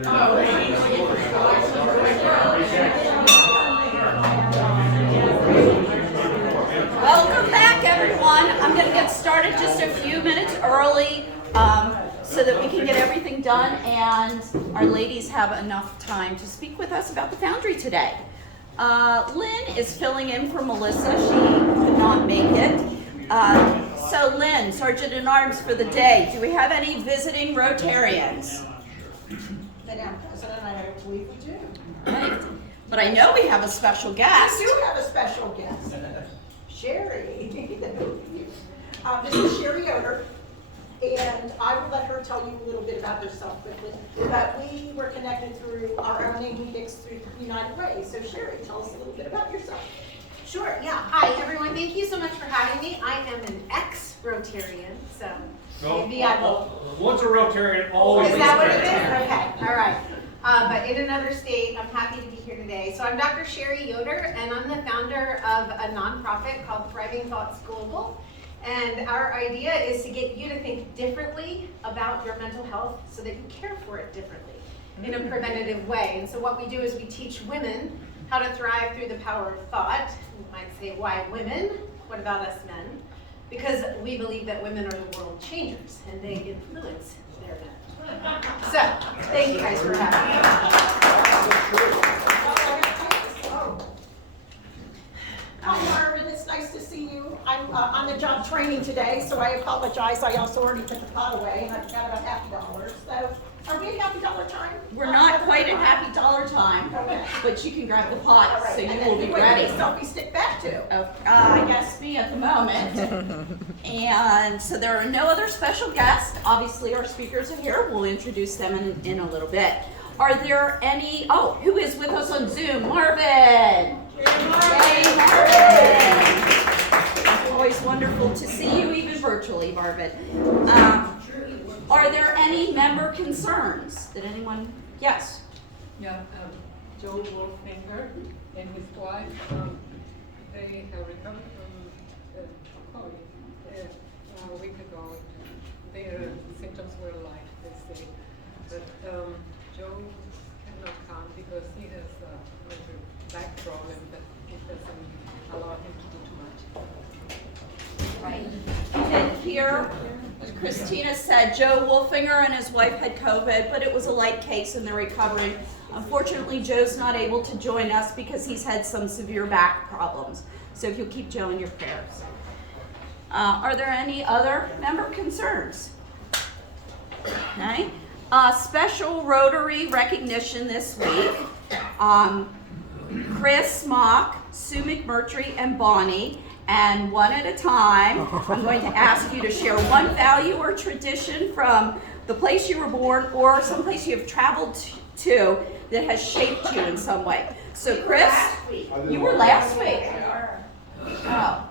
Welcome back, everyone. I'm going to get started just a few minutes early so that we can get everything done and our ladies have enough time to speak with us about the Foundry today. Lynn is filling in for Melissa. She could not make it. So Lynn, Sergeant in Arms for the day. Do we have any visiting Rotarians? Madam President, I believe we do. Right. But I know we have a special guest. We do have a special guest, Sherry. This is Sherry Yoder, and I will let her tell you a little bit about herself quickly. But we were connected through our own Amy Hicks through United Way. So Sherry, tell us a little bit about yourself. Sure, yeah. Hi, everyone. Thank you so much for having me. I am an ex-Rotarian, so maybe I will. Once a Rotarian, always. Is that what it is? Okay, all right. But in another state, I'm happy to be here today. So I'm Dr. Sherry Yoder, and I'm the founder of a nonprofit called Thriving Thoughts Global. And our idea is to get you to think differently about your mental health so that you care for it differently in a preventative way. And so what we do is we teach women how to thrive through the power of thought. You might say, why women? What about us men? Because we believe that women are the world changers and they influence their men. So, thank you guys for having me. Hi, Marvin. It's nice to see you. I'm on the job training today, so I apologize. I also already put the pot away, and I've got about $50. So, are we at $50 time? We're not quite at Happy Dollar time, Okay. but you can grab the pot, All right, so you and will then be where ready. does the selfie stick back to? I guess me at the moment. And so there are no other special guests. Obviously, our speakers are here. We'll introduce them in a little bit. Are there any, who is with us on Zoom? Marvin! Yay, Marvin! Always wonderful to see you, even virtually, Marvin. Are there any member concerns? Did anyone? Yes. Yeah, Joe Wolfinger and his wife, they have recovered from COVID a week ago. Their symptoms were light, they say. But Joe cannot come because he has a back problem that it doesn't allow him to do too much. Right. And then here, as Christina said, Joe Wolfinger and his wife had COVID, but it was a light case and they're recovering. Unfortunately, Joe's not able to join us because he's had some severe back problems. So if you'll keep Joe in your prayers. Are there any other member concerns? Okay. Special Rotary recognition this week. Chris Mock, Sue McMurtry, and Bonnie. And one at a time, I'm going to ask you to share one value or tradition from the place you were born or someplace you have traveled to that has shaped you in some way. So Chris, you were last week. Oh,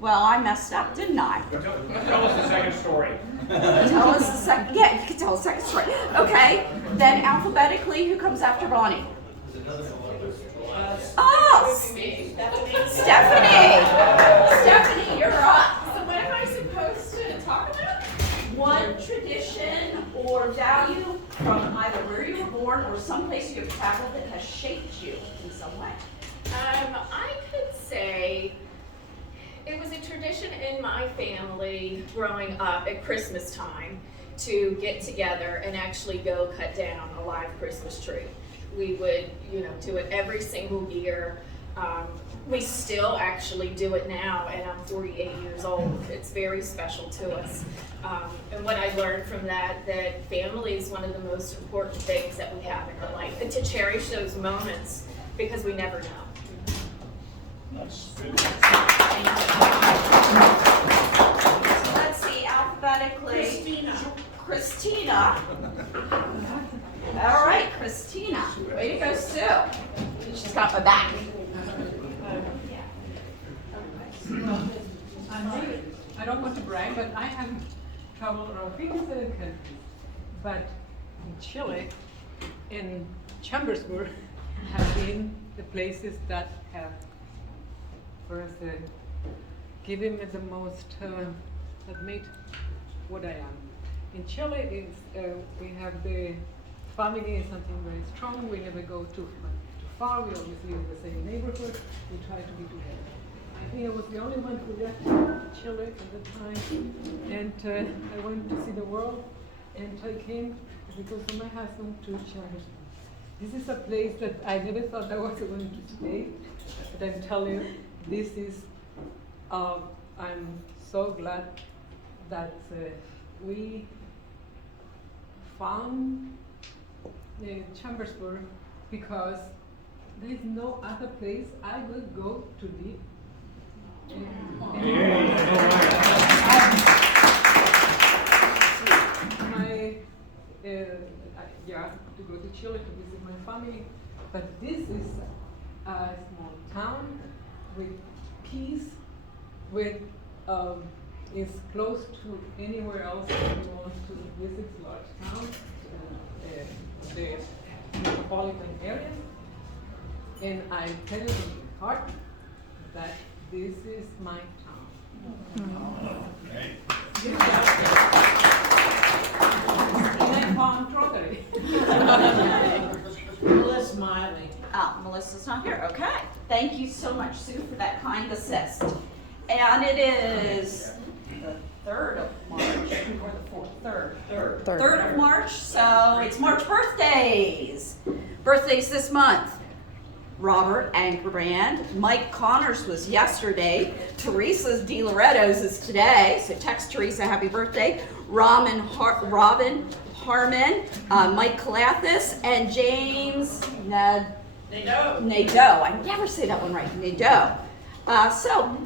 well, I messed up, didn't I? Tell us the second story. Tell us the second, yeah, you can tell a second story. Okay, then alphabetically, who comes after Bonnie? Oh, Stephanie, you're up. So what am I supposed to talk about? One tradition or value from either where you were born or someplace you have traveled that has shaped you in some way. I could say it was a tradition in my family growing up at Christmas time to get together and actually go cut down a live Christmas tree. We would, do it every single year. We still actually do it now, and I'm 48 years old. It's very special to us. And what I learned from that family is one of the most important things that we have in our life, and to cherish those moments because we never know. That's good. Let's see, alphabetically. Christina. All right, Christina. Way to go, Sue. She's got my back. I don't want to brag, but I have traveled around 57 countries. But in Chile, in Chambersburg, have been the places that have, given me the most, that made what I am. In Chile, we have the family is something very strong. We never go too far. We always live in the same neighborhood. We try to be together. I think I was the only one who left Chile at the time, and I went to see the world, and I came because of my husband to Chambersburg. This is a place that I never thought I was going to stay, but I'm telling you, this is, I'm so glad that we found Chambersburg, because there is no other place I would go to live. Yeah, to go to Chile to visit my family, but this is a small town with peace, with is close to anywhere else if you want to visit large towns, the metropolitan area. And I tell you in my heart that this is my town. And I found Rotary. Melissa's smiling. Melissa's not here. Okay. Thank you so much, Sue, for that kind assist. And it is the 3rd of March, or the 4th? 3rd. 3rd of March, so it's March birthdays. Birthdays this month. Robert Ankerbrand. Mike Connors was yesterday. Teresa De Loretto's is today, so text Teresa happy birthday. Robin Harmon, Mike Calathis, and James Nadeau. I never say that one right. Nadeau. So,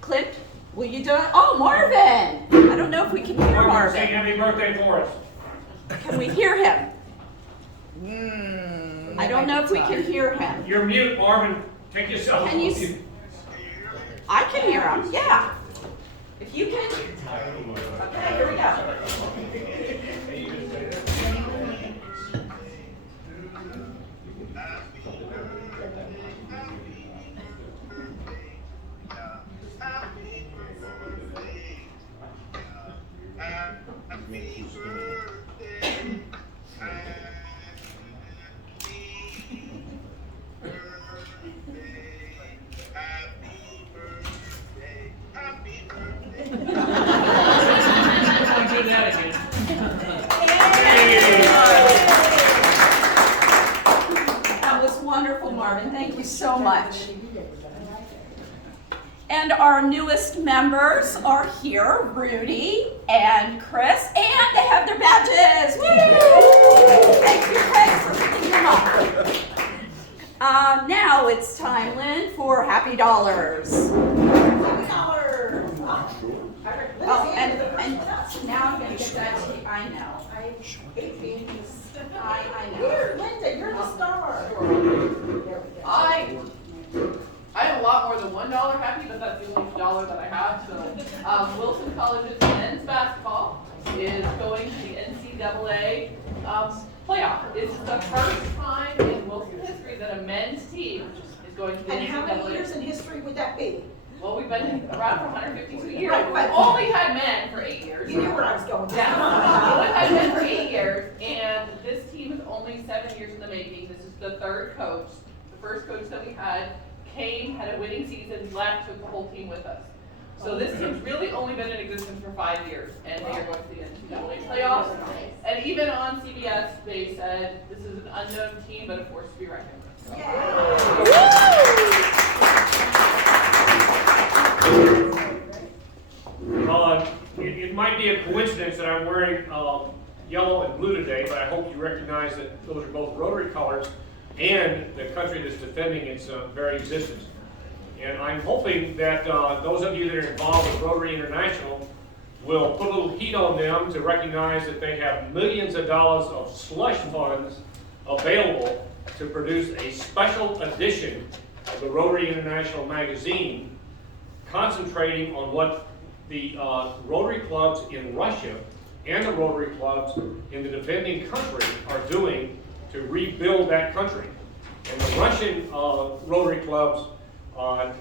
Clint, will you do it? Oh, Marvin! I don't know if we can hear Marvin, sing Marvin. happy birthday for us. Can we hear him? I don't know if we can hear him. You're mute, Marvin. Take yourself Can you off mute. I can hear him, yeah. If you can. Okay, here we go. Do that again. That was wonderful, Marvin. Thank you so much. And our newest members are here, Rudy and Chris, and they have their badges. Woo! Thank you, Chris, for picking them up. Now it's time, Lynn, for Happy Dollars. $50. Oh, and now I'm going to get that to you. I know. I know. Here, Linda, you're the star. I have a lot more than $1 happy, but that's the only dollar that I have. So Wilson College's men's basketball is going to the NCAA playoff. It's the first time in Wilson history that a men's team is going to the And how many NCAA. years in history would that be? Well, we've been around for 152 years. Right, We've but- only had men for 8 years. You knew where I was going. Yeah, we've had men for 8 years, and this team is only 7 years in the making. This is the third coach. The first coach that we had came, had a winning season, left, took the whole team with us. So this team's really only been in existence for 5 years, and they are going to the NCAA playoffs. And even on CBS, they said this is an unknown team, but a force to be reckoned with. It might be a coincidence that I'm wearing yellow and blue today, but I hope you recognize that those are both Rotary colors and the country that's defending its very existence. And I'm hoping that those of you that are involved with Rotary International will put a little heat on them to recognize that they have millions of dollars of slush funds available to produce a special edition of the Rotary International magazine, concentrating on what the Rotary clubs in Russia and the Rotary clubs in the defending country are doing to rebuild that country. And the Russian Rotary clubs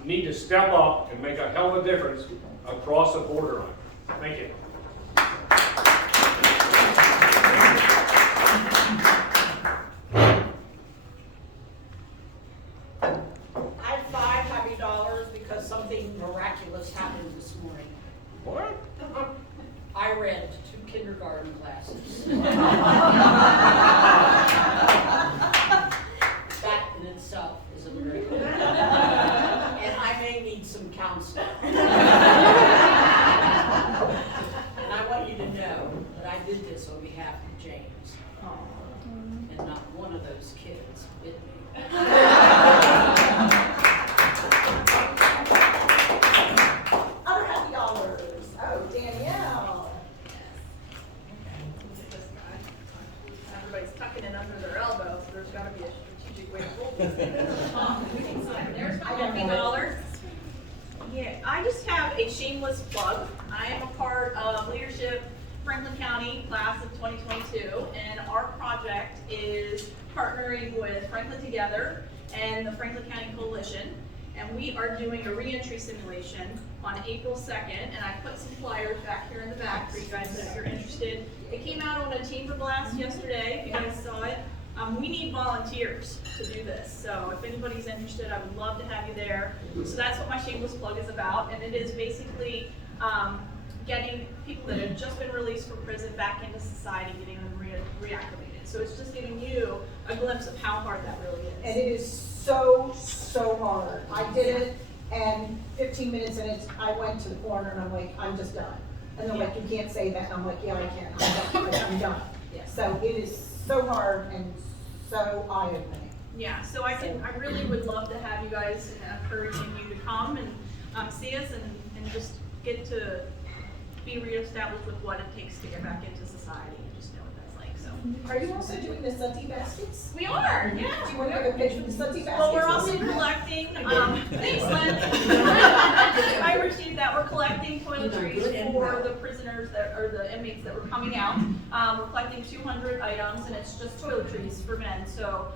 need to step up and make a hell of a difference across the border. Thank you. Other happy dollars. Oh, Danielle. Everybody's tucking it under their elbow, so there's gotta be a strategic way to hold this. There's my $50. Yeah, I just have a shameless plug. I am a part of Leadership Franklin County Class of 2022, and our project is partnering with Franklin Together and the Franklin County Coalition, and we are doing a reentry simulation on April 2nd, and I put some flyers back here in the back for you guys if you're interested. It came out on a chamber blast yesterday, if you guys saw it. We need volunteers to do this, so if anybody's interested, I would love to have you there. So that's what my shameless plug is about, and it is basically getting people that have just been released from prison back into society, getting them reactivated. So it's just giving you a glimpse of how hard that really is. And it is so, so hard. I did it, and 15 minutes in it, I went to the corner and I'm like, I'm just done. And they're like, you can't say that. And I'm like, yeah, I can. I'm done. Yeah. So it is so hard and so eye-opening. Yeah, so I really would love to have you guys, encouraging you to come and see us and just get to be reestablished with what it takes to get back into society and just know what that's like, so. Are you also doing the Sunday baskets? We are, yeah. Do you want to give a picture of the Sunday baskets? Well, we're also collecting, thanks, Lynn. I received that, we're collecting toiletries for the prisoners that, or the inmates that were coming out. We're collecting 200 items, and it's just toiletries for men, so,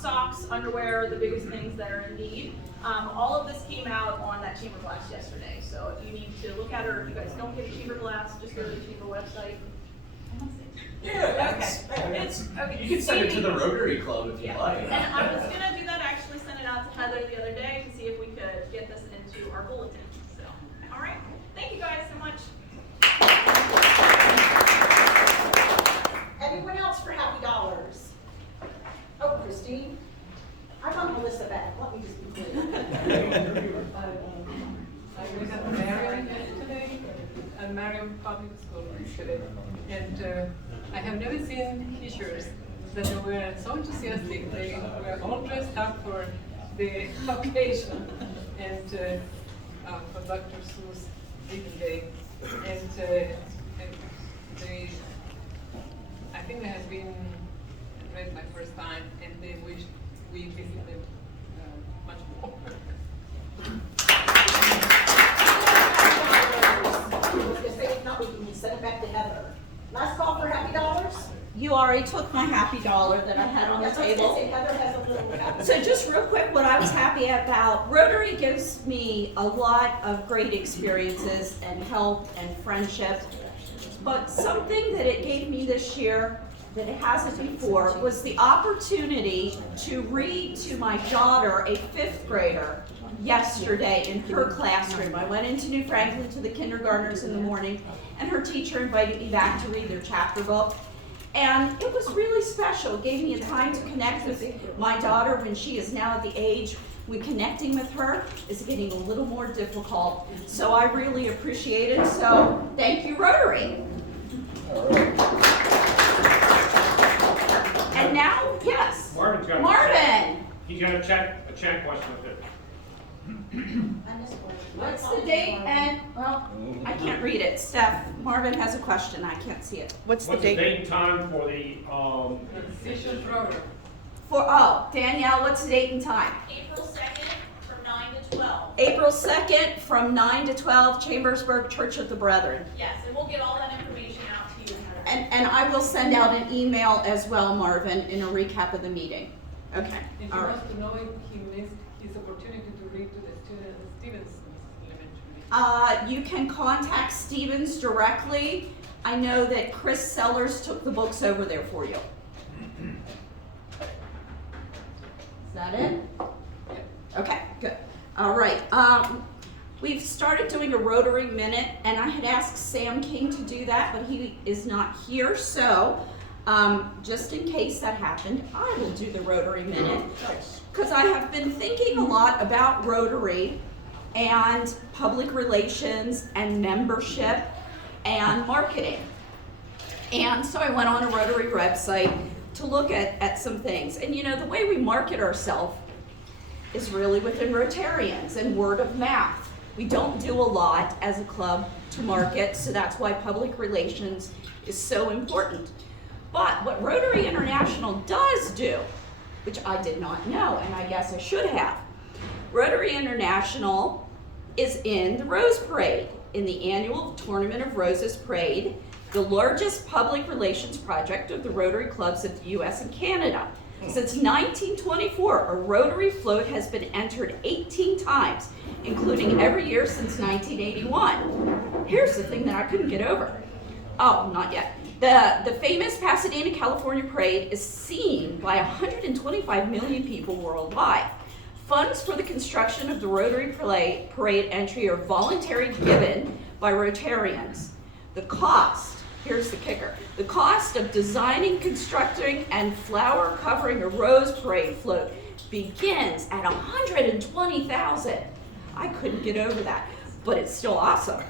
socks, underwear, the biggest things that are in need. All of this came out on that chamber blast yesterday, so if you need to look at it, or if you guys don't get a chamber blast, just go to the chamber website. Yeah, Okay. It's, okay. You can send it to the Rotary Club if you Yeah. like. And I was gonna do that, actually send it out to Heather the other day to see if we could get this into our bulletin, so, all right. Thank you guys so much. Anyone else for happy dollars? Oh, Christine? I want Melissa back. Let me just be clear. We had Marion yesterday, and Marion Public School yesterday. And I have never seen teachers that were so enthusiastic. They were all dressed up for the occasion and for Dr. Seuss Reading Day. And they, I think they had been read my first time, and they wished we visited them much more. If they not, we can send it back to Heather. Last call for happy dollars? You already took my happy dollar that I had on the Yes, I was gonna table. say Heather has a little happy. So just real quick, what I was happy about, Rotary gives me a lot of great experiences and help and friendship. But something that it gave me this year that it hasn't before was the opportunity to read to my daughter, a 5th grader, yesterday in her classroom. I went into New Franklin to the kindergartners in the morning, and her teacher invited me back to read their chapter book. And it was really special. It gave me a time to connect with my daughter when she is now at the age when connecting with her is getting a little more difficult. So I really appreciate it. So thank you, Rotary. And now, yes, Marvin's got Marvin. He's got a chat question up there. What's the date and, well, I can't read it. Steph, Marvin has a question. I can't see it. What's the date and time for the, Decision program. Danielle, what's the date and time? April 2nd from 9 to 12. April 2nd from 9 to 12, Chambersburg Church of the Brethren. Yes, and we'll get all that information out to you, Heather. And I will send out an email as well, Marvin, in a recap of the meeting. Okay, If all he right. wants to know if he missed his opportunity to read to the students at Stevens Elementary. You can contact Stevens directly. I know that Chris Sellers took the books over there for you. Is that it? Okay, good. All right. We've started doing a Rotary Minute, and I had asked Sam King to do that, but he is not here. So, just in case that happened, I will do the Rotary Minute because I have been thinking a lot about Rotary and public relations and membership and marketing. And so I went on a Rotary website, to look at some things. And you know, the way we market ourselves is really within Rotarians and word of mouth. We don't do a lot as a club to market, so that's why public relations is so important. But what Rotary International does do, which I did not know, and I guess I should have, Rotary International is in the Rose Parade, in the annual Tournament of Roses Parade, the largest public relations project of the Rotary clubs of the US and Canada. Since 1924, a Rotary float has been entered 18 times, including every year since 1981. Here's the thing that I couldn't get over. Oh, not yet. The famous Pasadena, California parade is seen by 125 million people worldwide. Funds for the construction of the Rotary Parade entry are voluntarily given by Rotarians. The cost, here's the kicker, the cost of designing, constructing, and flower covering a Rose Parade float begins at $120,000. I couldn't get over that, but it's still awesome.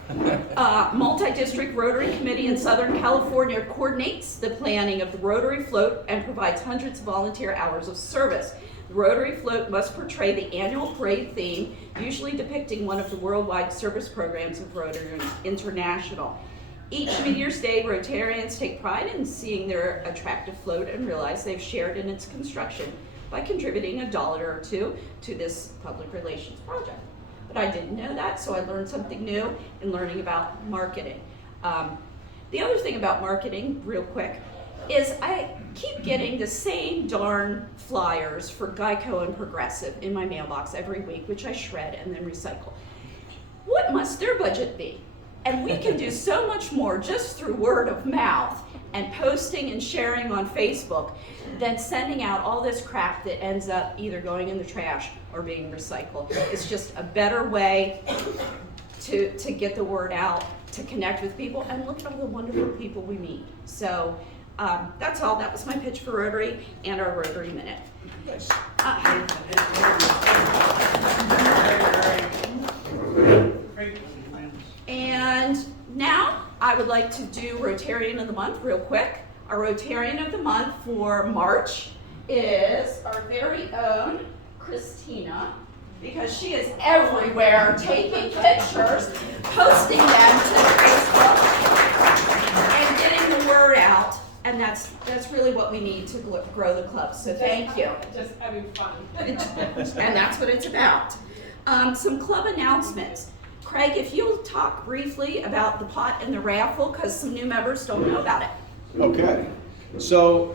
Multi-District Rotary Committee in Southern California coordinates the planning of the Rotary float and provides hundreds of volunteer hours of service. The Rotary float must portray the annual parade theme, usually depicting one of the worldwide service programs of Rotary International. Each New Year's Day, Rotarians take pride in seeing their attractive float and realize they've shared in its construction by contributing $1 or $2 to this public relations project. But I didn't know that, so I learned something new in learning about marketing. The other thing about marketing, real quick, is I keep getting the same darn flyers for Geico and Progressive in my mailbox every week, which I shred and then recycle. What must their budget be? And we can do so much more just through word of mouth and posting and sharing on Facebook than sending out all this crap that ends up either going in the trash or being recycled. It's just a better way to get the word out, to connect with people, and look at all the wonderful people we meet. So that's all. That was my pitch for Rotary and our Rotary Minute. Nice. And now I would like to do Rotarian of the Month real quick. Our Rotarian of the Month for March is our very own Christina, because she is everywhere taking pictures, posting them to Facebook, and getting the word out. And that's really what we need to grow the club. So thank you. Just having fun. And that's what it's about. Some club announcements. Craig, if you'll talk briefly about the pot and the raffle, because some new members don't know about it. Okay, so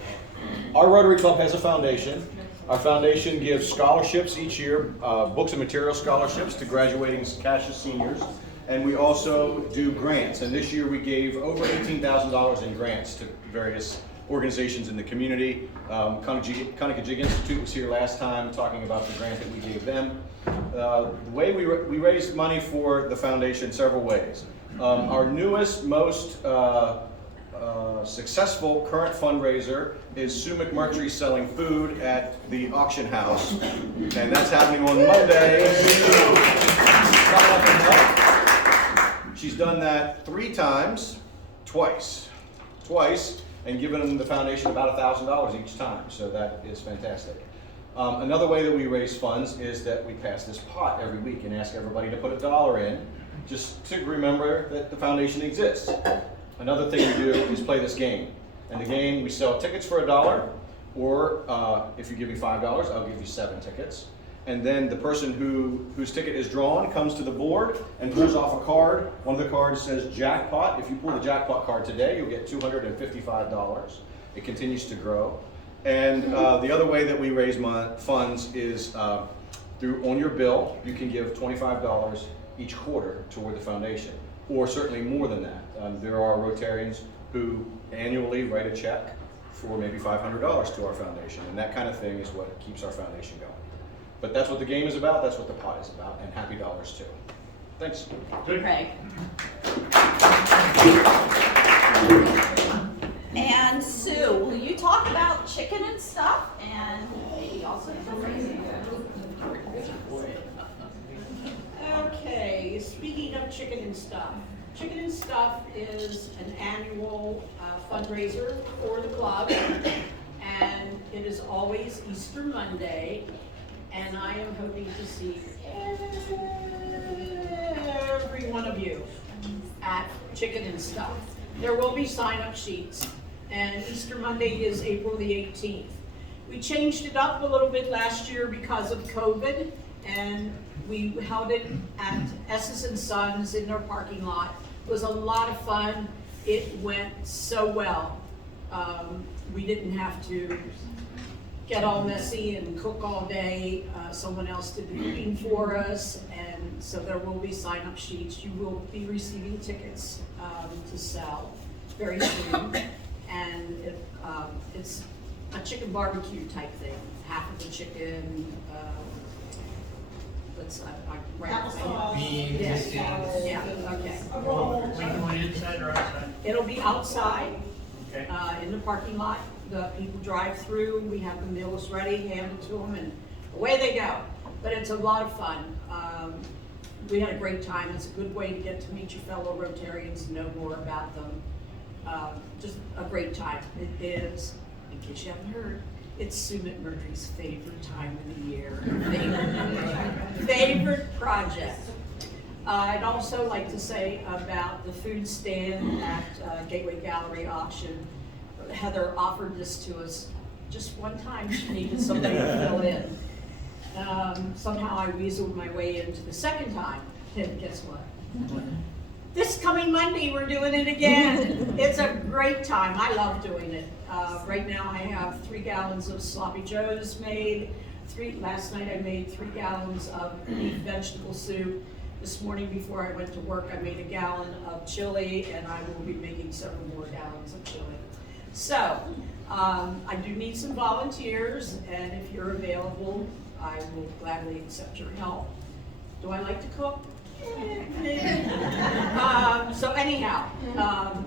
our Rotary Club has a foundation. Our foundation gives scholarships each year, books and material scholarships to graduating Cassius seniors. And we also do grants. And this year we gave over $18,000 in grants to various organizations in the community. Conococheague Institute was here last time talking about the grant that we gave them. The way we raised money for the foundation several ways. Our newest, most successful current fundraiser is Sue McMurtry selling food at the auction house, and that's happening on Monday. She's done that twice, and given the foundation about $1,000 each time, so that is fantastic. Another way that we raise funds is that we pass this pot every week and ask everybody to put $1 in, just to remember that the foundation exists. Another thing we do is play this game. And the game, we sell tickets for $1, or if you give me $5, I'll give you 7 tickets. And then the person whose ticket is drawn comes to the board and pulls off a card. One of the cards says jackpot. If you pull the jackpot card today, you'll get $255. It continues to grow. And the other way that we raise funds is through on your bill, you can give $25 each quarter toward the foundation, or certainly more than that. There are Rotarians who annually write a check for maybe $500 to our foundation, and that kind of thing is what keeps our foundation going. But that's what the game is about, that's what the pot is about, and happy dollars too. Thanks. Craig. And Sue, will you talk about chicken and stuff, and maybe also fundraising? Okay, speaking of Chicken and Stuff. Chicken and Stuff is an annual fundraiser for the club. and it is always Easter Monday, and I am hoping to see every one of you at Chicken and Stuff. There will be sign-up sheets, and Easter Monday is April the 18th. We changed it up a little bit last year because of COVID, and we held it at S's and Sons in their parking lot. It was a lot of fun. It went so well. We didn't have to get all messy and cook all day. Someone else did the cooking for us, and so there will be sign-up sheets. You will be receiving tickets to sell very soon, and it's a chicken barbecue type thing. Half of the chicken, Beans, yeah, okay. inside or outside? It'll be outside, Okay. in the parking lot. The people drive through, we have the meals ready, hand it to them, and away they go. But it's a lot of fun. We had a great time. It's a good way to get to meet your fellow Rotarians, know more about them. Just a great time. It is, in case you haven't heard, it's Sue McMurtry's favorite time of the year. Favorite project. I'd also like to say about the food stand at Gateway Gallery auction. Heather offered this to us just one time. She needed somebody to fill in. Somehow I weaseled my way into the second time, and guess what? This coming Monday, we're doing it again. It's a great time. I love doing it. Right now I have 3 gallons of sloppy joes made. Last night I made 3 gallons of beef vegetable soup. This morning before I went to work, I made 1 gallon of chili, and I will be making several more gallons of chili. So, I do need some volunteers, and if you're available, I will gladly accept your help. Do I like to cook? So anyhow,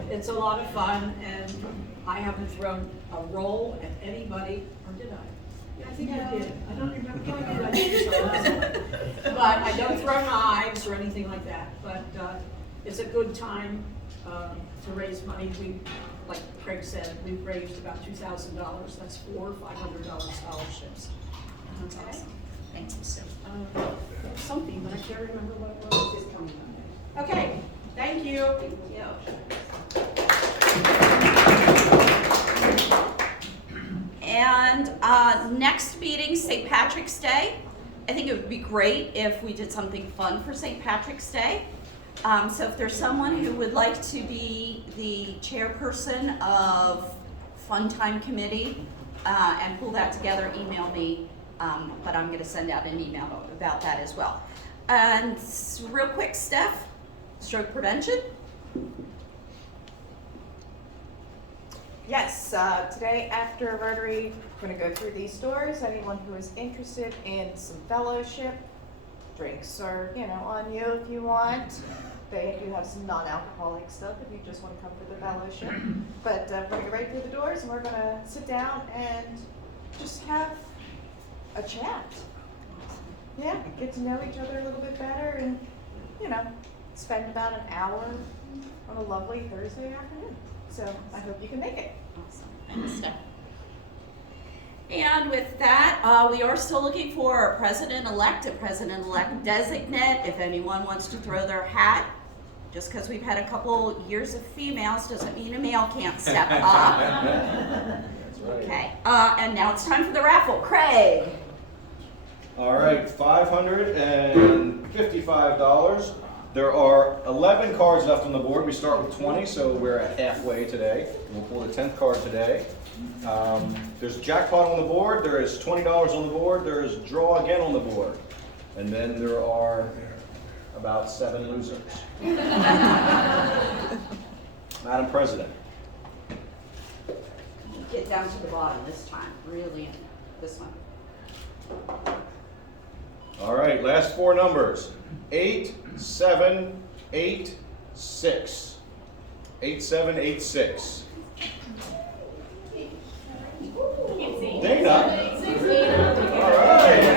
it's a lot of fun, and I haven't thrown a roll at anybody, or did I? Yeah, I think I did. I don't remember. Yeah, I did. I did. But I don't throw knives or anything like that. But it's a good time to raise money. Like Craig said, we've raised about $2,000. That's $400 or $500 scholarships. That's awesome. Thank you, Sue. Something, but I can't remember what it was. It's coming Monday. Okay, thank you. And next meeting, St. Patrick's Day. I think it would be great if we did something fun for St. Patrick's Day. So if there's someone who would like to be the chairperson of Fun Time Committee and pull that together, email me. But I'm going to send out an email about that as well. And real quick, Steph, stroke prevention. Yes, today after Rotary, we're going to go through these stores. Anyone who is interested in some fellowship, drinks are, on you if you want. They do have some non-alcoholic stuff if you just want to come for the fellowship. But we're going to go right through the doors, and we're going to sit down and just have a chat. Yeah, get to know each other a little bit better, and spend about an hour on a lovely Thursday afternoon. So I hope you can make it. Awesome. Thanks, Steph. And with that, we are still looking for a president-elect designate. If anyone wants to throw their hat, just because we've had a couple years of females doesn't mean a male can't step up. That's right. Okay, and now it's time for the raffle. Craig. All right, $555. There are 11 cards left on the board. We start with 20, so we're at halfway today. We'll pull the 10th card today. There's jackpot on the board. There is $20 on the board. There is draw again on the board. And then there are about 7 losers. Madam President. Get down to the bottom this time, really, this one. All right, last 4 numbers. 8786. 8786. Dana. All right.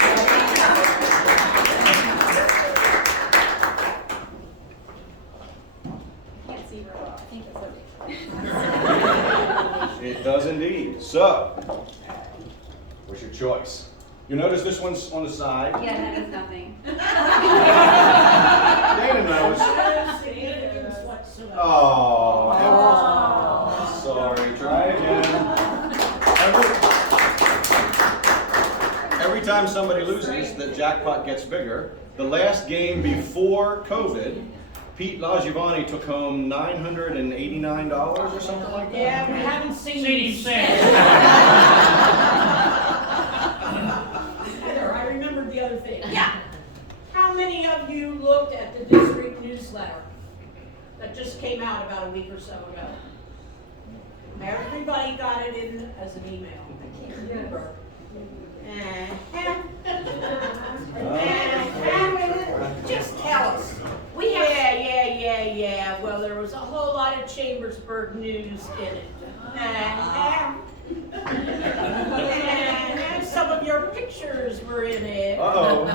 It does indeed. So, choice. You notice this one's on the side. Yeah, that is nothing. Dana knows. Oh, sorry. Try again. Every time somebody loses, the jackpot gets bigger. The last game before COVID, Pete LaGiovanni took home $989 or something like that. Yeah, we haven't seen you Steve since. said. Heather, I remembered the other thing. Yeah. How many of you looked at the district newsletter that just came out about a week or so ago? Everybody got it in as an email. I can't remember. Just tell us. Yeah. Well, there was a whole lot of Chambersburg news in it. And some of your pictures were in it. Uh-oh.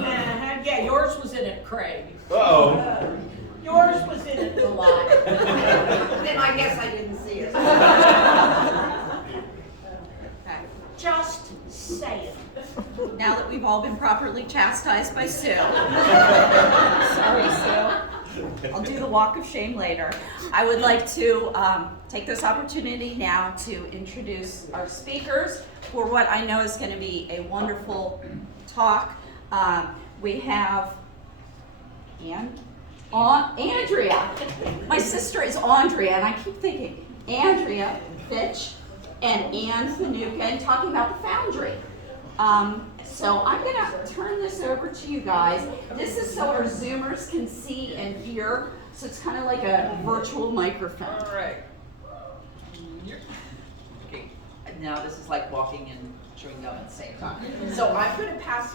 Yeah, yours was in it, Craig. Uh-oh. Yours was in it a lot. Then I guess I didn't see it. Just saying. Now that we've all been properly chastised by Sue. Sorry, Sue. I'll do the walk of shame later. I would like to take this opportunity now to introduce our speakers for what I know is going to be a wonderful talk. We have Andrea. My sister is Andrea, and I keep thinking Andrea Fitch and Ann Finucane talking about the Foundry. So I'm going to turn this over to you guys. This is so our Zoomers can see and hear, so it's kind of like a virtual microphone. All right. Okay. Now this is like walking and chewing gum at the same time. So I'm going to pass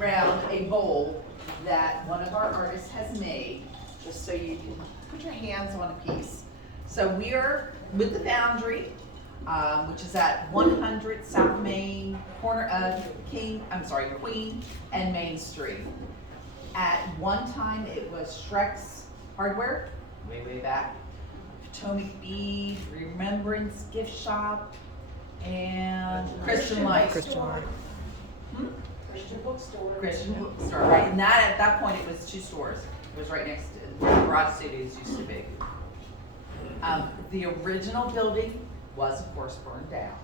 around a bowl that one of our artists has made, just so you can put your hands on a piece. So we are with the Foundry, which is at 100 South Main, corner of Queen and Main Street. At one time, it was Shrek's Hardware, way back. Potomac Bead, Remembrance Gift Shop, and Christian Life. Christian bookstore. Christian bookstore, right? And that at that point, it was two stores. It was right next to where Broad Studios used to be. The original building was, of course, burned down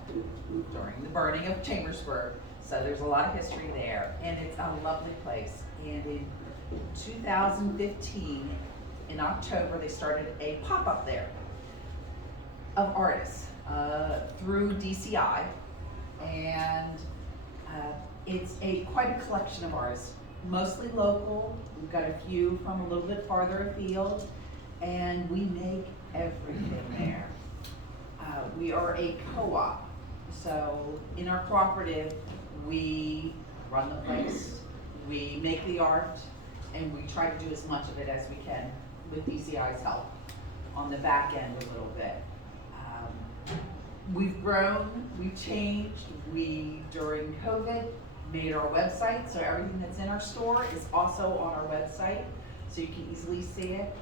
during the burning of Chambersburg. So there's a lot of history there, and it's a lovely place. And in 2015, in October, they started a pop-up there of artists through DCI, and it's quite a collection of artists, mostly local. We've got a few from a little bit farther afield, and we make everything there. We are a co-op, so in our cooperative, we run the place, we make the art, and we try to do as much of it as we can with DCI's help on the back end a little bit. We've grown, we've changed. We, during COVID, made our website, so everything that's in our store is also on our website, so you can easily see it.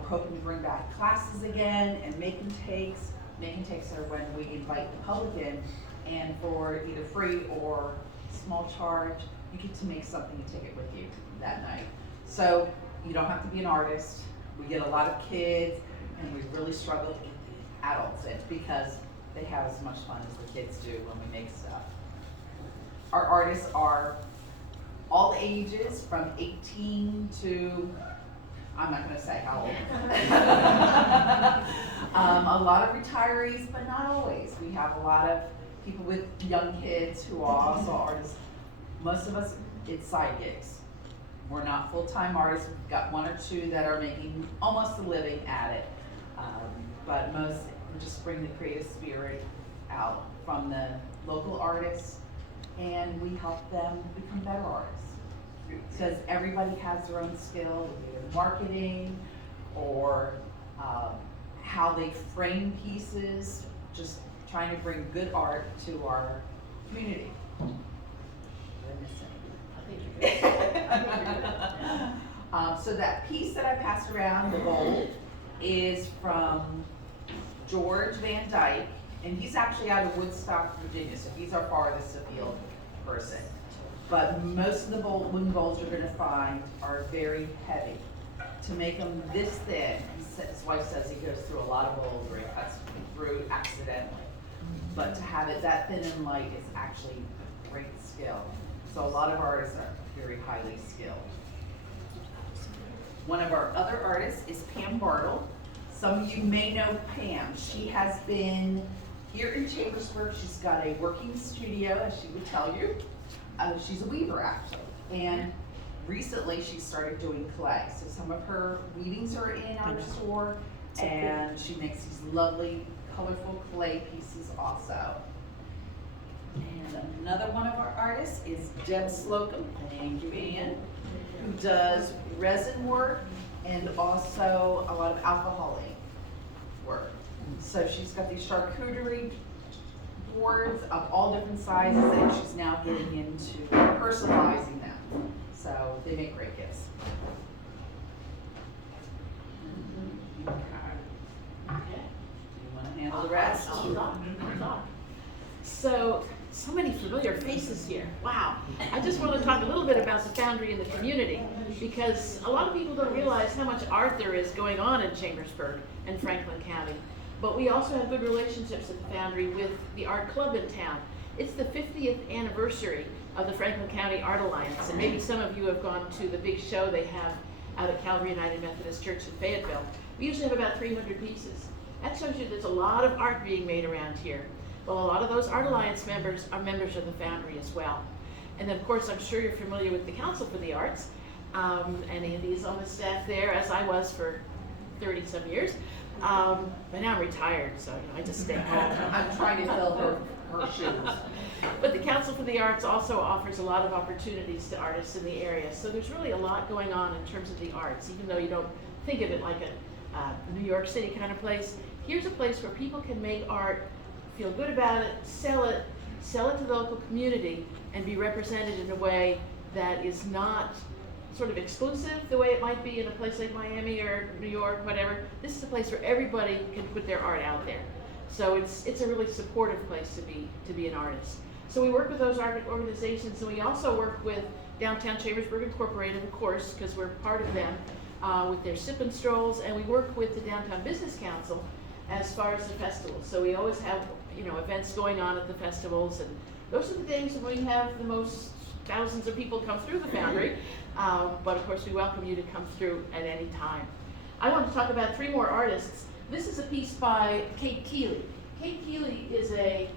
We're hoping to bring back classes again and making takes. Making takes are when we invite the public in, and for either free or small charge, you get to make something and take it with you that night. So you don't have to be an artist. We get a lot of kids, and we really struggle to get the adults in because they have as much fun as the kids do when we make stuff. Our artists are all ages, from 18 to, I'm not gonna say how old. A lot of retirees, but not always. We have a lot of people with young kids who are also artists. Most of us, it's side gigs. We're not full-time artists. We've got one or two that are making almost a living at it. But most, we just bring the creative spirit out from the local artists, and we help them become better artists. Because everybody has their own skill, either marketing or how they frame pieces, just trying to bring good art to our community. So that piece that I passed around, the bowl, is from George Van Dyke, And he's actually out of Woodstock, Virginia, so he's our farthest afield person. But most of the wooden bowls you're gonna find are very heavy. To make them this thin, his wife says he goes through a lot of bowls where he cuts through accidentally. But to have it that thin and light is actually a great skill. So a lot of artists are very highly skilled. One of our other artists is Pam Bartle. Some of you may know Pam. She has been here in Chambersburg. She's got a working studio, as she would tell you. She's a weaver, actually. And recently she started doing clay. So some of her weavings are in our store, and she makes these lovely, colorful clay pieces also. And another one of our artists is Deb Slocum, thank you, Ann, who does resin work and also a lot of alcoholing work. So she's got these charcuterie boards of all different sizes, and she's now getting into personalizing them. So they make great gifts. Okay. You want to handle the rest? So many familiar faces here. Wow. I just want to talk a little bit about the Foundry in the community, because a lot of people don't realize how much art there is going on in Chambersburg and Franklin County. But we also have good relationships at the Foundry with the art club in town. It's the 50th anniversary of the Franklin County Art Alliance, and maybe some of you have gone to the big show they have out at Calvary United Methodist Church in Fayetteville. We usually have about 300 pieces. That shows you there's a lot of art being made around here. Well, a lot of those Art Alliance members are members of the Foundry as well. And then, of course, I'm sure you're familiar with the Council for the Arts, and Andy is on the staff there, as I was for 30-some years. But now I'm retired, so I just stay home. I'm trying to fill her shoes. But the Council for the Arts also offers a lot of opportunities to artists in the area. So there's really a lot going on in terms of the arts, even though you don't think of it like a New York City kind of place. Here's a place where people can make art, feel good about it to the local community, and be represented in a way that is not sort of exclusive the way it might be in a place like Miami or New York, whatever. This is a place where everybody can put their art out there. So it's a really supportive place to be an artist. So we work with those art organizations, and we also work with Downtown Chambersburg Incorporated, of course, because we're part of them, with their sip and strolls, and we work with the Downtown Business Council as far as the festivals. So we always have, events going on at the festivals, and those are the days when we have the most thousands of people come through the Foundry. But of course, we welcome you to come through at any time. I want to talk about 3 more artists. This is a piece by Kate Keeley. Kate Keeley is a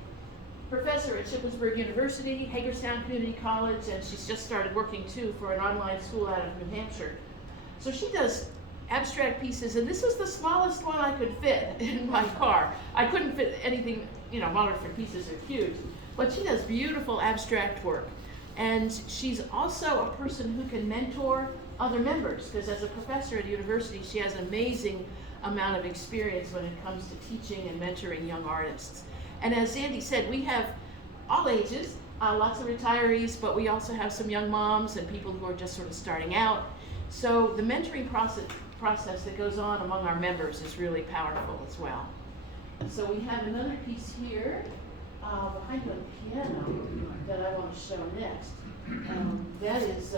professor at Shippensburg University, Hagerstown Community College, and she's just started working too for an online school out of New Hampshire. So she does abstract pieces, and this was the smallest one I could fit in my car. I couldn't fit anything, smaller for pieces are huge. But she does beautiful abstract work. And she's also a person who can mentor other members, because as a professor at a university, she has an amazing amount of experience when it comes to teaching and mentoring young artists. And as Sandy said, we have all ages, lots of retirees, but we also have some young moms and people who are just sort of starting out. So the mentoring process that goes on among our members is really powerful as well. So we have another piece here behind the piano that I want to show next. That is,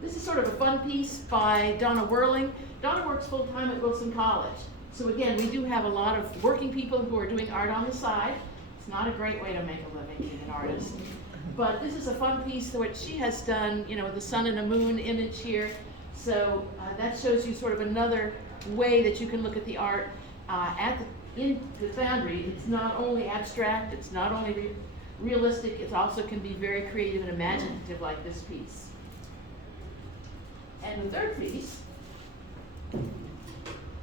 this is sort of a fun piece by Donna Whirling. Donna works full-time at Wilson College. So again, we do have a lot of working people who are doing art on the side. It's not a great way to make a living being an artist. But this is a fun piece which she has done, with the sun and a moon image here. So that shows you sort of another way that you can look at the art in the Foundry. It's not only abstract, it's not only realistic, it also can be very creative and imaginative like this piece. And the third piece,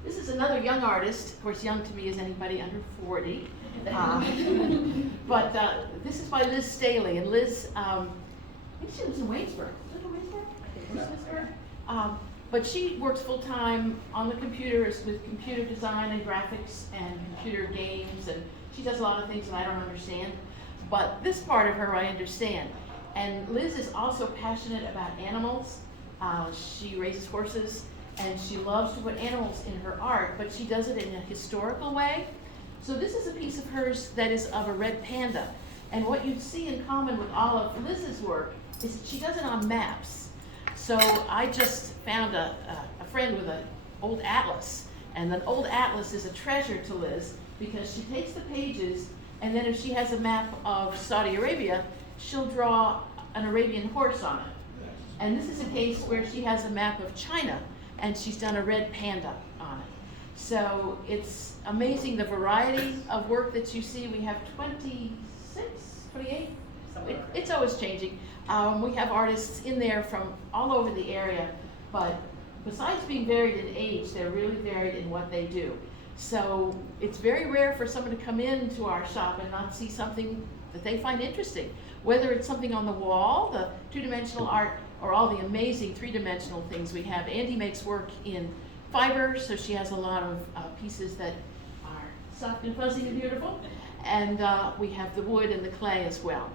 this is another young artist. Of course, young to me is anybody under 40. But this is by Liz Staley. And Liz, I think she lives in Waynesburg. Is it Waynesburg? But she works full-time on the computer with computer design and graphics and computer games, and she does a lot of things that I don't understand. But this part of her I understand. And Liz is also passionate about animals. She raises horses, and she loves to put animals in her art, but she does it in a historical way. So this is a piece of hers that is of a red panda. And what you'd see in common with all of Liz's work is that she does it on maps. So I just found a friend with an old atlas, and an old atlas is a treasure to Liz because she takes the pages, and then if she has a map of Saudi Arabia, she'll draw an Arabian horse on it. And this is a case where she has a map of China, and she's done a red panda on it. So it's amazing the variety of work that you see. We have 26, 28? It's always changing. We have artists in there from all over the area, but besides being varied in age, they're really varied in what they do. So it's very rare for someone to come into our shop and not see something that they find interesting. Whether it's something on the wall, the two-dimensional art, or all the amazing three-dimensional things we have. Andy makes work in fiber, so she has a lot of pieces that are soft and fuzzy and beautiful. And we have the wood and the clay as well.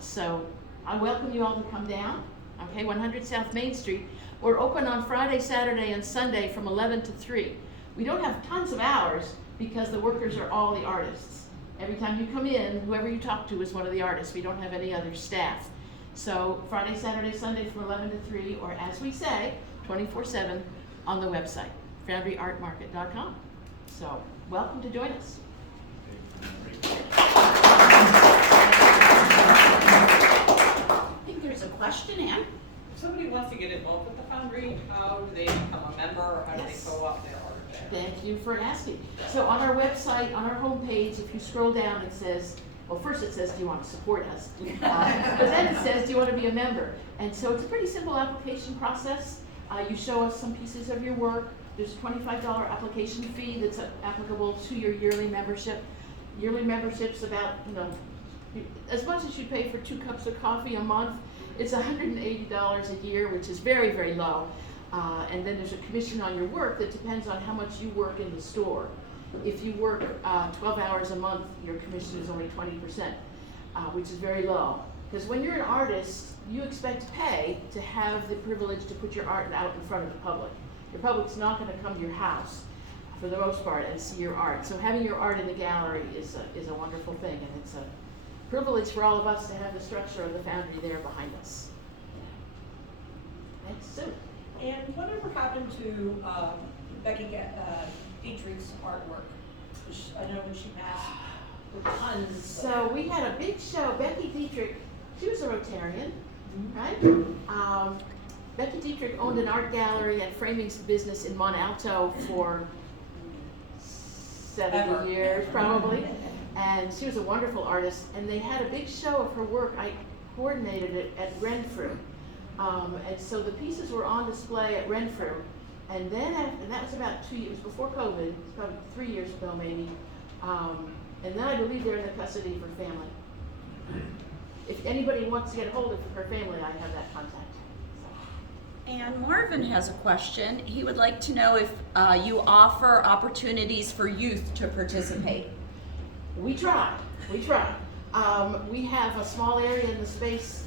So I welcome you all to come down, okay, 100 South Main Street. We're open on Friday, Saturday, and Sunday from 11 to 3. We don't have tons of hours because the workers are all the artists. Every time you come in, whoever you talk to is one of the artists. We don't have any other staff. So Friday, Saturday, Sunday from 11 to 3, or as we say, 24/7 on the website, foundryartmarket.com. So welcome to join us. I think there's a question, Ann. If somebody wants to get involved with the Foundry, how do they become a member, or how do they fill out their art there? Thank you for asking. So on our website, on our homepage, if you scroll down, it says, well, first it says, do you want to support us? But then it says, do you want to be a member? And so it's a pretty simple application process. You show us some pieces of your work. There's a $25 application fee that's applicable to your yearly membership. Yearly membership's about, as much as you pay for 2 cups of coffee a month. It's $180 a year, which is very, very low. And then there's a commission on your work that depends on how much you work in the store. If you work 12 hours a month, your commission is only 20%, which is very low. Because when you're an artist, you expect to pay to have the privilege to put your art out in front of the public. The public's not going to come to your house, for the most part, and see your art. So having your art in the gallery is a wonderful thing, and it's a privilege for all of us to have the structure of the Foundry there behind us. Thanks, Sue. And whatever happened to Becky Dietrich's artwork? I know when she passed, there were tons. So we had a big show. Becky Dietrich, she was a Rotarian, right? Becky Dietrich owned an art gallery and framing business in Mont Alto for 70 years, probably. And she was a wonderful artist. And they had a big show of her work. I coordinated it at Renfrew. And so the pieces were on display at Renfrew. And then, and that was about 2 years before COVID, it's probably 3 years ago maybe. And then I believe they're in the custody of her family. If anybody wants to get a hold of her family, I have that contact. And Marvin has a question. He would like to know if you offer opportunities for youth to participate. We try. We have a small area in the space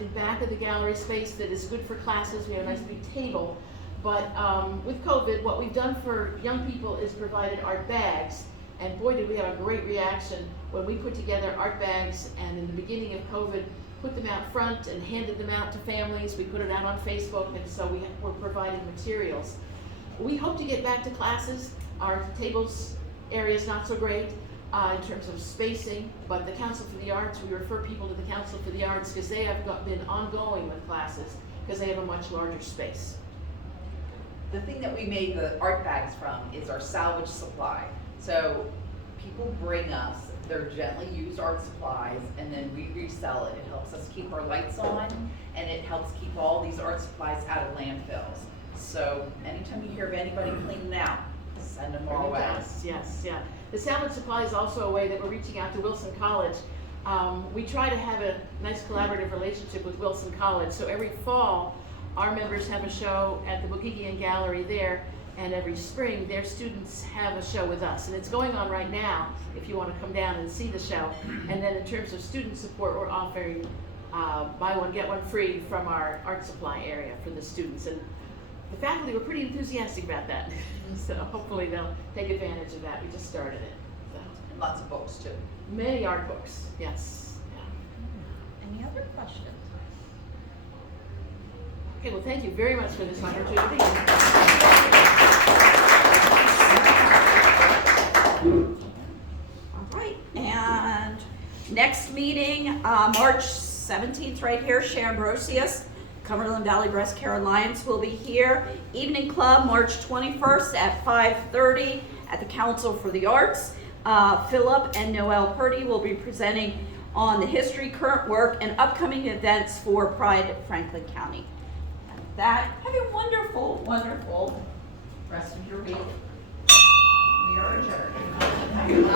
in back of the gallery space that is good for classes. We have a nice big table. But with COVID, what we've done for young people is provided art bags. And boy, did we have a great reaction when we put together art bags, and in the beginning of COVID, put them out front and handed them out to families. We put it out on Facebook, and so we're providing materials. We hope to get back to classes. Our tables area is not so great in terms of spacing, but the Council for the Arts, we refer people to the Council for the Arts because they have been ongoing with classes because they have a much larger space. The thing that we made the art bags from is our salvage supply. So people bring us their gently used art supplies, and then we resell it. It helps us keep our lights on, and it helps keep all these art supplies out of landfills. So anytime you hear of anybody cleaning out, send them our way. Yes, yeah. The salvage supply is also a way that we're reaching out to Wilson College. We try to have a nice collaborative relationship with Wilson College. So every fall, our members have a show at the Bokegian Gallery there, and every spring, their students have a show with us. And it's going on right now, if you want to come down and see the show. And then in terms of student support, we're offering buy one, get one free from our art supply area for the students. And the faculty were pretty enthusiastic about that. So hopefully they'll take advantage of that. We just started it. So. lots of books too. Many art books, yes. Yeah. Any other questions? Okay, well, thank you very much for this opportunity. All right, and next meeting, March 17th, right here, Sharon Brosius, Cumberland Valley Breast Care Alliance will be here. Evening Club, March 21st at 5:30 at the Council for the Arts. Philip and Noel Purdy will be presenting on the history, current work, and upcoming events for Pride Franklin County. And that, have a wonderful, wonderful rest of your week. We are adjourned.